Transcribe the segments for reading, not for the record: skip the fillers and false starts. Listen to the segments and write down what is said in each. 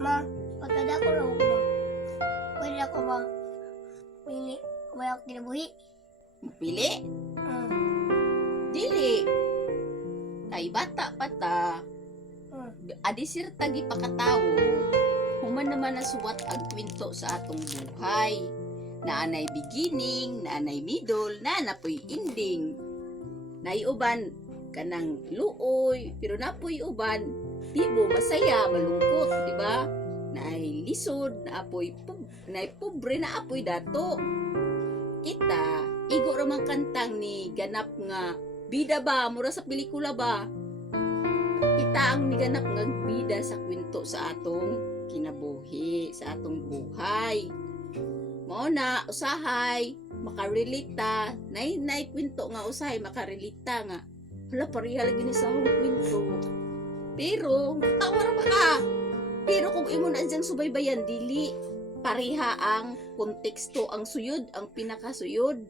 Ma, pagkada ko raw ko. Pwede ako ba? Pili. Kumaya ako kinabuhi. Pili? Dili. Kay bata pa ta. Adisir tagi pakatawo. Human naman nasuwat ang kwento sa atong buhay. Naanay beginning, naanay middle, naanapoy ending. Naiuban kanang luoy, pero napoy uban, tibo masaya, malungkot, di ba? Naay lisod, naapoy naay pobre, naapoy dato. Kita, igo ramang kantang ni ganap nga bida ba, mura sa pelikula ba? Kita ang niganap nga bida sa kwento sa atong kinabuhi, sa atong buhay. Mao na usahay makarelate ta, nay kwento nga usahay makarelate ta nga. Hala pareha lagi ni sa akong kwento. Pero tawar ba ka? Pero kung imo na diyang subaybayan dili pareha ang konteksto, ang suyod, ang pinakasuyod.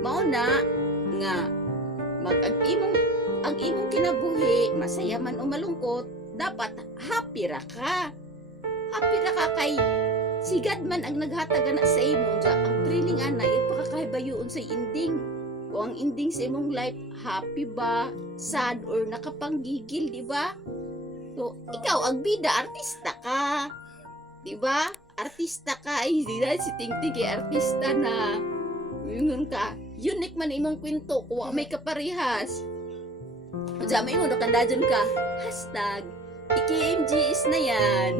Mao na nga ang imong kinabuhi, masaya man o malungkot, dapat happy ra ka. Happy ra ka kay sigad man ang naghatag na sa imo, ang training ana yung pakakahibayoon sa ending. Kung ang ending sa imong life, happy ba, sad, or nakapanggigil, di ba? So, ikaw, ang bida, artista ka. Di ba? Artista ka. Ay, di na, si Tingting kay artista na. Yun ka. Unique man imong kwento. Kung may kaparehas. Kung may mo, nakandadyan ka. Hashtag, IKMGs na yan.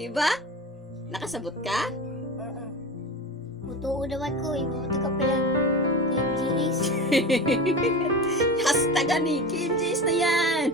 Di ba? Nakasabot ka? Buto naman ko. Ibuto ka pala. KMGs. Hashtag ni KMGs na yan.